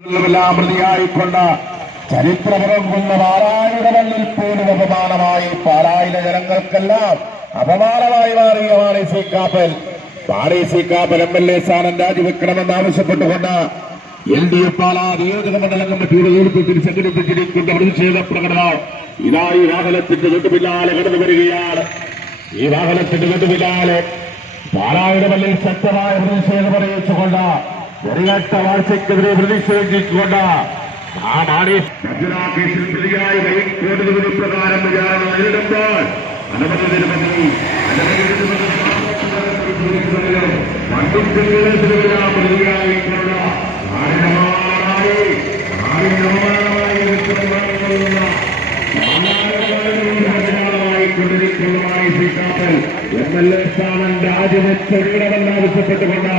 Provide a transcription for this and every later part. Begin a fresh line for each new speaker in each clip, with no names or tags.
പ്രതിയായിക്കൊണ്ട് ചരിത്രപുറങ്ങുന്ന പാലായുടെ മണ്ണിൽ പോലും അപമാനമായി പാലായിലെ ജനങ്ങൾക്കെല്ലാം അപമാനമായി മാറിയ Mani C Kappan. Mani C Kappan MLA L A സ്ഥാനം രാജിവെക്കണമെന്ന് ആവശ്യപ്പെട്ടുകൊണ്ട് എൽ ഡി എഫ് പാലാ നിയോജക മണ്ഡലം നേതൃത്വത്തിൽ സംഘടിപ്പിച്ചിരിക്കുന്ന പ്രതിഷേധ പ്രകടനം ഇതാ ഈ വാഹനത്തിന്റെ തൊട്ടുപിന്നാലെ കടന്നു വരികയാണ്. ഈ വാഹനത്തിന്റെ തൊട്ടുപിന്നാലെ പാലായുടെ മണ്ണിൽ ശക്തമായ പ്രതിഷേധം അറിയിച്ചുകൊണ്ട് വെറിയാട്ട വാഴ്ചയ്ക്കെതിരെ പ്രതിഷേധിച്ചുകൊണ്ട് ആ മാണി കേസിൽ പ്രതിയായി കോടതി വിധി പ്രകാരം വിചാരണ നേരിടുമ്പോൾ അനുമതി നിരവധി അനുമതി നിരവധി വണ്ടിക്കെതിരെല്ലാം കൊണ്ടിരിക്കുന്നതുമായി ശ്രീകാപ്പൽ എം എൽ എ സ്ഥാനം രാജിവെച്ചെഴുതണമെന്ന് ആവശ്യപ്പെട്ടുകൊണ്ട്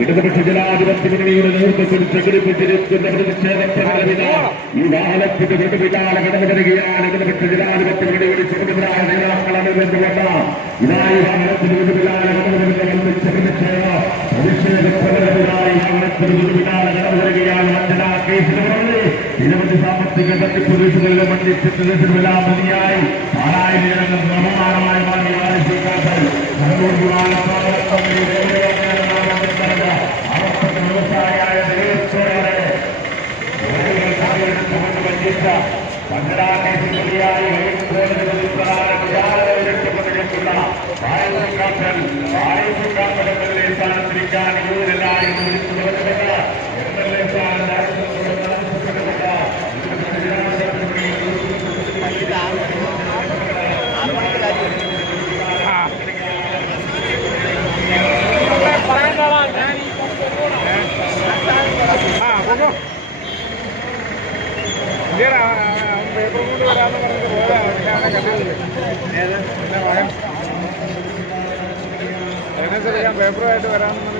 ഇടതുപക്ഷ ജനാധിപത്യ മുന്നണിയുടെ നേതൃത്വത്തിൽ സംഘടിപ്പിച്ചിരിക്കുന്ന പ്രതിഷേധ പ്രകടനം ഈ വാഹനത്തിന്റെ തൊട്ടുപിന്നാലെ കടന്നു ഇടതുപക്ഷ ജനാധിപത്യ മുന്നണിയുടെ നേതാക്കളാണ് ബന്ധപ്പെട്ട ഇതായി വാഹനത്തിന്റെ തൊട്ടുപിന്നാലെ കടന്നു പ്രതിഷേധം പ്രതിഷേധ പ്രകടനത്തിനായി വാഹനത്തിന് തൊട്ടുപിന്നാലെ കടന്നു വരികയാണ് വഞ്ചന കേസിന് പുറമെ നിരവധി സാമ്പത്തിക തട്ടിപ്പ് കേസുകളിലെ മണ്ണിച്ചെല്ലാം പ്രതിയായി ജനങ്ങൾ നിർമ്മാണമായി മാറി വ്യവസായ പഞ്ചരാമേശ്വരിയായി കോടതി പ്രകാരം വിചാരണ ലക്ഷ്യപ്പെട്ടിരിക്കുന്ന വായുകാപ്പൽ വായുകാപ്പൽ എം എൽ എ സ്ഥാനത്തിരിക്കാൻ യോഗ്യരായെന്ന് വിളിച്ചുകൊണ്ടുവരുന്നത് എം എൽ എ സ്ഥാനം
പേപ്പർ കൊണ്ട് വരാന്ന് പറഞ്ഞിട്ട് പോയതാ അവനാണ് കണ്ടത് പിന്നെ മകൻ അതിനനുസരിച്ച് ഞാൻ പേപ്പറുമായിട്ട് വരാമെന്ന്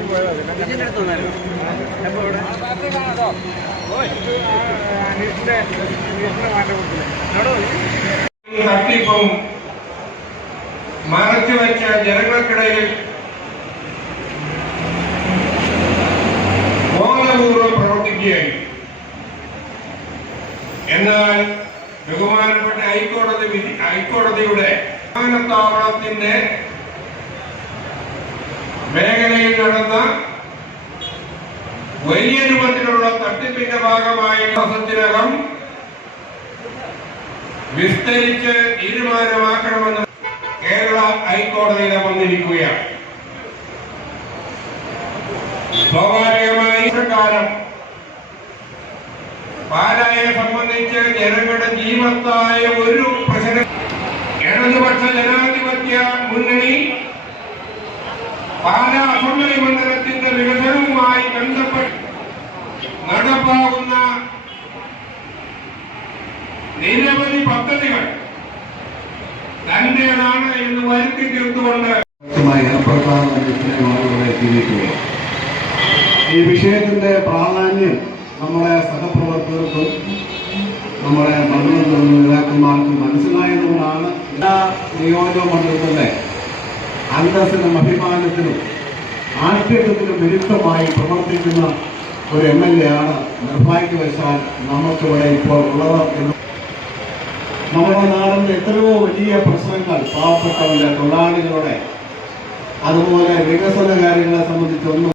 ജനങ്ങൾക്കിടയിൽ ബോധപൂർവം പ്രവർത്തിക്കുകയായി എന്നാൽ ബഹുമാനപ്പെട്ട ഹൈക്കോടതി വിധി ഹൈക്കോടതിയുടെ വിമാനത്താവളത്തിന്റെ മേഖലയിൽ നടന്ന വലിയ രൂപത്തിലുള്ള തട്ടിപ്പിന്റെ ഭാഗമായി മാസത്തിനകം വിസ്തരിച്ച് തീരുമാനമാക്കണമെന്ന് കേരള ഹൈക്കോടതിയിൽ വന്നിരിക്കുകയാണ്. സ്വാഭാവികമായി പ്രകാരം പാലായെ സംബന്ധിച്ച് ജനങ്ങളുടെ ജീവത്തായ ഒരു പ്രശ്നം. ഇടതുപക്ഷ ജനാധിപത്യ മുന്നണി പാല അസംബ്ലി മണ്ഡലത്തിന്റെ വികസനവുമായി ബന്ധപ്പെട്ട് നടപ്പാവുന്ന നിരവധി പദ്ധതികൾ തന്റേതാണ് എന്ന് വരുത്തി തീർത്തുകൊണ്ട്
ഈ വിഷയത്തിന്റെ പ്രാധാന്യം നമ്മുടെ സഹപ്രവർത്തകർക്കും നമ്മുടെ മണ്ഡലത്തിൽ നേതാക്കന്മാർക്കും മനസ്സിലായതുകൊണ്ടാണ് എല്ലാ നിയോജക മണ്ഡലത്തിലെ അന്തസ്സിനും അഭിമാനത്തിനും ആശ്ചര്യത്തിനും വിരുദ്ധമായി പ്രവർത്തിക്കുന്ന ഒരു എം എൽ എ ആണ് നിർഭാഗ്യവശാൽ നമുക്കിവിടെ ഇപ്പോൾ ഉള്ളത് എന്ന്. നമ്മുടെ നാടിന്റെ എത്രയോ വലിയ പ്രശ്നങ്ങൾ പാവപ്പെട്ടവരുടെ തൊഴിലാളികളുടെ അതുപോലെ വികസന കാര്യങ്ങളെ സംബന്ധിച്ചൊന്നും